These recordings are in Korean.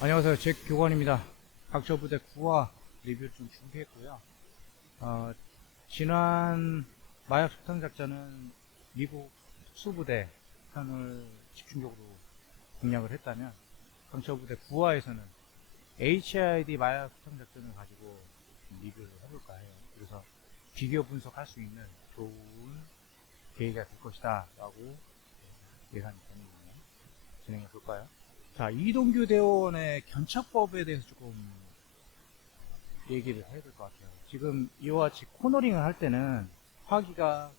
안녕하세요. 잭 교관입니다. 각처부대 9화 리뷰를 좀 준비했고요. 지난 마약 석탄 작전은 미국 수부대 편을 집중적으로 공략을 했다면, 강처부대 9화에서는 HID 마약 석탄 작전을 가지고 리뷰를 해볼까 해요. 그래서 비교 분석할 수 있는 좋은 계기가 될 것이다 라고 예상이 되는 거예요. 진행해 볼까요? 자, 이동규 대원의 견착법에 대해서 조금 얘기를 해야 될 것 같아요. 지금 이와 같이 코너링을 할 때는 화기가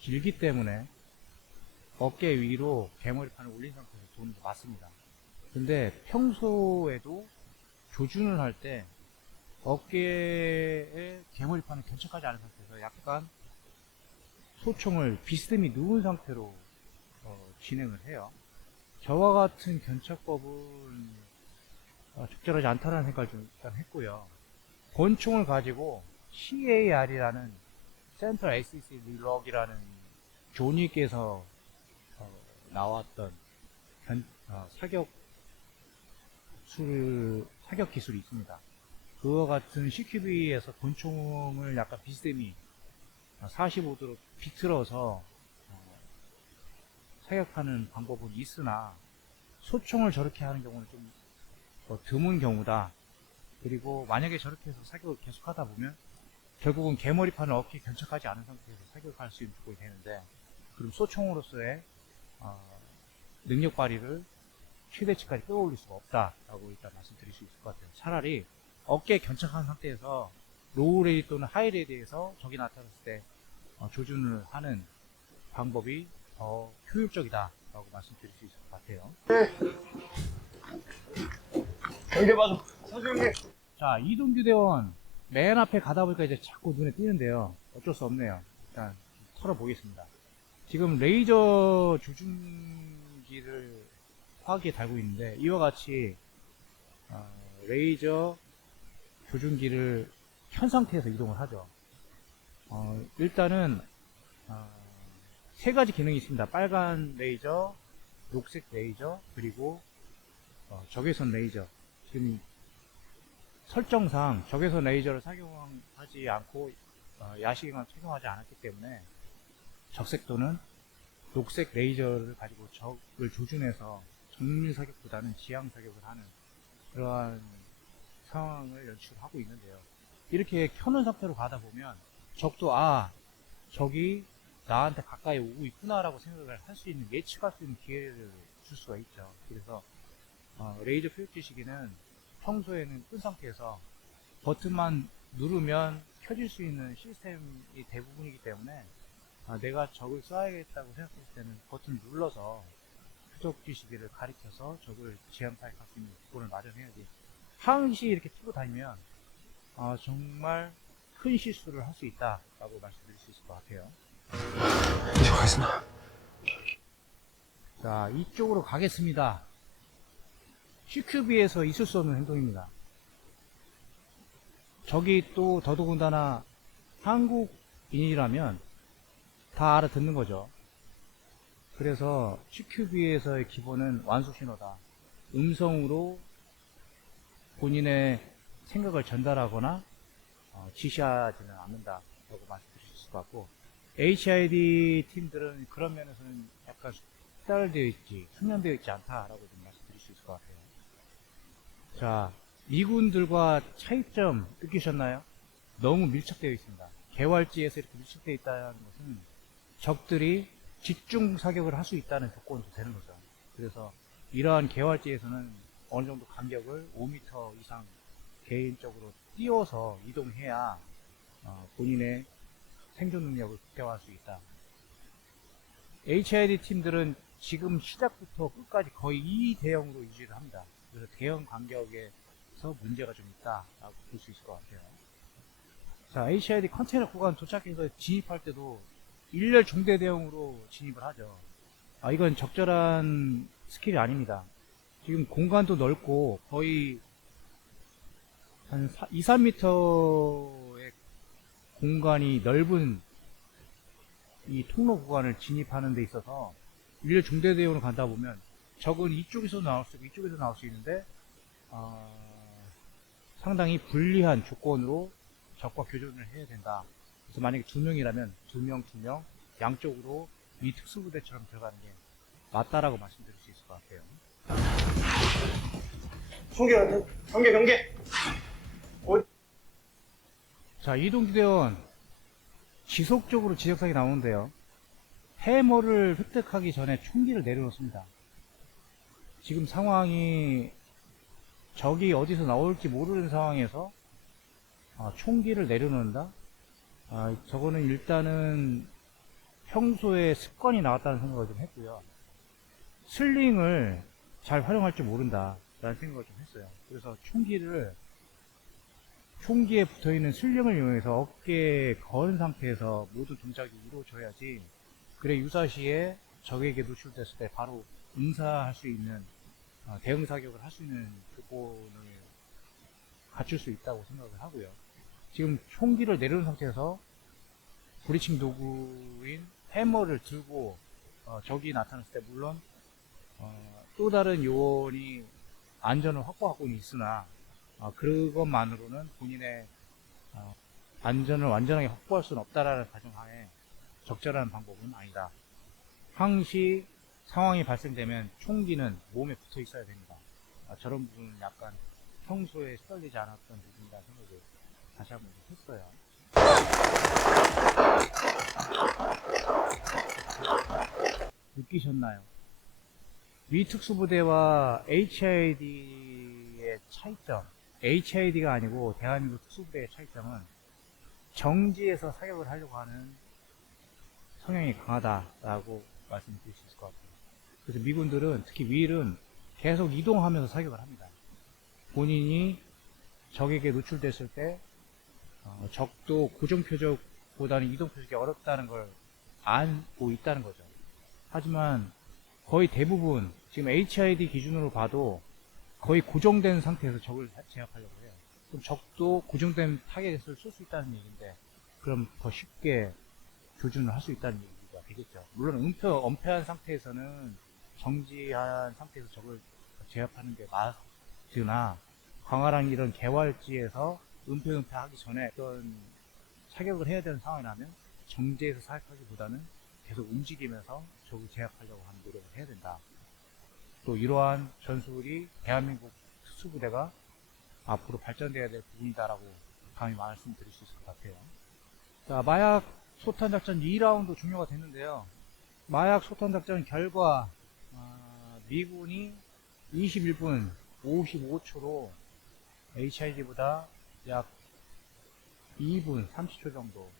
길기 때문에 어깨 위로 개머리판을 올린 상태에서 도는 게 맞습니다. 근데 평소에도 조준을 할 때 어깨에 개머리판을 견착하지 않은 상태에서 약간 소총을 비스듬히 누운 상태로 진행을 해요. 저와 같은 견착법은 적절하지 않다는 생각을 좀 일단 했고요. 권총을 가지고 CAR이라는 Central Access Reload이라는 조니께서 나왔던 사격 기술이 있습니다. 그와 같은 CQB에서 권총을 약간 비스듬히 45도로 비틀어서 사격하는 방법은 있으나 소총을 저렇게 하는 경우는 좀 드문 경우다. 그리고 만약에 저렇게 해서 사격을 계속하다 보면 결국은 개머리판을 어깨에 견착하지 않은 상태에서 사격할 수 있는 조건이 되는데, 그럼 소총으로서의 능력 발휘를 최대치까지 끌어올릴 수가 없다라고 일단 말씀드릴 수 있을 것 같아요. 차라리 어깨에 견착한 상태에서 로우 레디 또는 하이 레디에서 적이 나타났을 때 조준을 하는 방법이 더 효율적이다라고 말씀드릴 수 있을 것 같아요. 경계 봐줘. 서주경계. 자, 이동규 대원 맨 앞에 가다 보니까 이제 자꾸 눈에 띄는데요. 어쩔 수 없네요. 일단 털어보겠습니다. 지금 레이저 조준기를 화기에 달고 있는데, 이와 같이 레이저 조준기를 켠 상태에서 이동을 하죠. 일단은 세 가지 기능이 있습니다. 빨간 레이저, 녹색 레이저, 그리고 적외선 레이저. 지금 설정상 적외선 레이저를 사용하지 않고 야시경을 착용하지 않았기 때문에 적색 또는 녹색 레이저를 가지고 적을 조준해서 정밀 사격보다는 지향 사격을 하는 그러한 상황을 연출하고 있는데요. 이렇게 켜놓은 상태로 가다 보면 적도 적이 나한테 가까이 오고 있구나라고 생각을 할 수 있는, 예측할 수 있는 기회를 줄 수가 있죠. 그래서 레이저 표적지 시기는 평소에는 끈 상태에서 버튼만 누르면 켜질 수 있는 시스템이 대부분이기 때문에 내가 적을 쏴야겠다고 생각했을 때는 버튼 눌러서 표적지 시기를 가리켜서 적을 제한파에 갈 수 있는 조건을 마련해야지, 항시 이렇게 틀고 다니면 정말 큰 실수를 할 수 있다라고 말씀드릴 수 있을 것 같아요. 이제 가겠습니다. 자, 이쪽으로 가겠습니다. CQB에서 있을 수 없는 행동입니다. 적이 또 더더군다나 한국인이라면 다 알아듣는 거죠. 그래서 CQB에서의 기본은 완수 신호다. 음성으로 본인의 생각을 전달하거나 지시하지는 않는다라고 말씀드릴 수 있을 것 같고, HID 팀들은 그런 면에서는 약간 숙달되어 있지, 숙련되어 있지 않다라고 좀 말씀드릴 수 있을 것 같아요. 자, 미군들과 차이점 느끼셨나요? 너무 밀착되어 있습니다. 개활지에서 이렇게 밀착되어 있다는 것은 적들이 집중 사격을 할 수 있다는 조건도 되는 거죠. 그래서 이러한 개활지에서는 어느 정도 간격을 5m 이상 개인적으로 띄워서 이동해야 본인의 생존 능력을 극대화할 수 있다. HID 팀들은 지금 시작부터 끝까지 거의 2대형으로 유지를 합니다. 그래서 대형 간격에서 문제가 좀 있다라고 볼 수 있을 것 같아요. 자, HID 컨테이너 구간 도착해서 진입할 때도 일렬 중대 대형으로 진입을 하죠. 이건 적절한 스킬이 아닙니다. 지금 공간도 넓고 거의 한 2, 3m의 공간이 넓은 이 통로 구간을 진입하는 데 있어서 일렬 중대 대형으로 간다 보면 적은 이쪽에서 나올 수 있고 이쪽에서 나올 수 있는데 상당히 불리한 조건으로 적과 교전을 해야 된다. 그래서 만약에 2명이라면 2명, 2명 양쪽으로 이 특수부대처럼 들어가는 게 맞다라고 말씀드릴 수 있을 것 같아요. 경계. 자, 이동기대원 지속적으로 지적사항이 나오는데요. 해머를 획득하기 전에 총기를 내려놓습니다. 지금 상황이 적이 어디서 나올지 모르는 상황에서 총기를 내려놓는다? 저거는 일단은 평소에 습관이 나왔다는 생각을 좀 했고요. 슬링을 잘 활용할 줄 모른다 라는 생각을 좀 했어요. 그래서 총기에 붙어있는 슬링을 이용해서 어깨에 건 상태에서 모든 동작이 이루어져야지, 그래 유사시에 적에게 노출됐을 때 바로 응사할 수 있는, 대응 사격을 할 수 있는 조건을 갖출 수 있다고 생각을 하고요. 지금 총기를 내려놓은 상태에서 브리칭 도구인 해머를 들고 적이 나타났을 때 물론 또 다른 요원이 안전을 확보하고는 있으나 그것만으로는 본인의 안전을 완전하게 확보할 수는 없다라는 가정하에 적절한 방법은 아니다. 항시 상황이 발생되면 총기는 몸에 붙어 있어야 됩니다. 저런 부분은 약간 평소에 시달리지 않았던 부분이라 생각을 다시 한번 했어요. 느끼셨나요? 위특수부대와 HID의 차이점, HID가 아니고 대한민국 특수부대의 차이점은 정지에서 사격을 하려고 하는 성향이 강하다라고 말씀드릴 수 있을 것 같아요. 그래서 미군들은, 특히 윌은 계속 이동하면서 사격을 합니다. 본인이 적에게 노출됐을 때 적도 고정표적보다는 이동표적이 어렵다는 걸 알고 있다는 거죠. 하지만 거의 대부분 지금 HID 기준으로 봐도 거의 고정된 상태에서 적을 제압하려고 해요. 그럼 적도 고정된 타겟을 쓸 수 있다는 얘기인데, 그럼 더 쉽게 교전을 할 수 있다는 얘기가 되겠죠. 물론 엄폐한 상태에서는, 정지한 상태에서 적을 제압하는 게 맞으나, 광활한 이런 개활지에서 은폐하기 전에 어떤 사격을 해야 되는 상황이라면 정지해서 사격하기보다는 계속 움직이면서 적을 제압하려고 하는 노력을 해야 된다. 또 이러한 전술이 대한민국 특수부대가 앞으로 발전돼야 될 부분이다라고 감히 말씀드릴 수 있을 것 같아요. 자, 마약 소탄작전 2라운드 종료가 됐는데요. 마약 소탄작전 결과 미군이 21분 55초로 HID보다 약 2분 30초 정도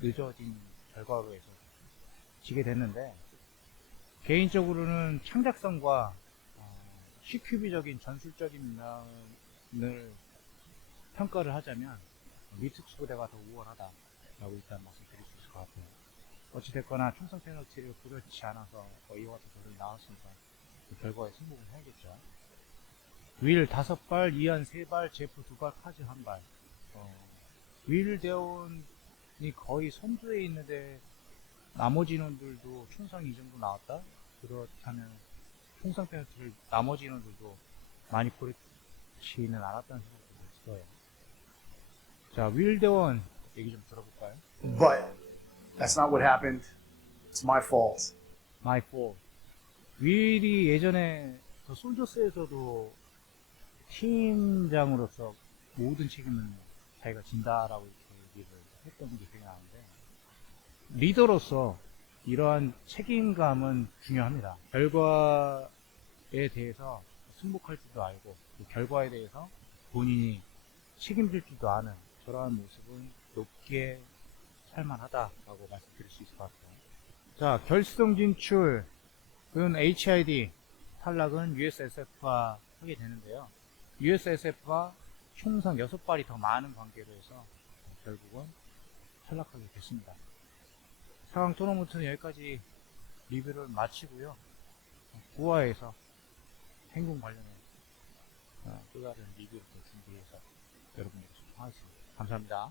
늦어진 결과로 해서 지게 됐는데, 개인적으로는 창작성과 CQB적인 전술적인 면을 평가를 하자면 미특수부대가 더 우월하다라고 일단 말씀드릴 수 있을 것 같아요. 어찌됐거나 총성 페널티를 고려치 않아서 이와 같은 결론이 나왔으니까 그 결과에 승복을 해야겠죠. 윌 5발, 이안 3발, 제프 2발, 카즈 1발. 윌 대원이 거의 선두에 있는데 나머지 인원들도 총상 이 정도 나왔다? 그렇다면 총상 페널티를 나머지 인원들도 많이 고르지는 않았다는 생각이 들어요. 자, 윌 대원 얘기 좀 들어볼까요? But that's not what happened. It's my fault. My fault. 윌이 예전에 그 솔저스에서도 팀장으로서 모든 책임은 자기가 진다라고 이렇게 얘기를 했던 게 기억나는데, 리더로서 이러한 책임감은 중요합니다. 결과에 대해서 승복할 줄도 알고, 그 결과에 대해서 본인이 책임질 줄도 아는 저러한 모습은 높게 살만하다라고 말씀드릴 수 있을 것 같아요. 자, 결승 진출, 그건 HID, 탈락은 USSF가 하게 되는데요. USSF가 총상 6발이 더 많은 관계로 해서 결국은 탈락하게 됐습니다. 4강 토너먼트는 여기까지 리뷰를 마치고요. 9화에서 행군 관련해 또 다른 리뷰를 준비해서 여러분에게 소통하겠습니다. 감사합니다.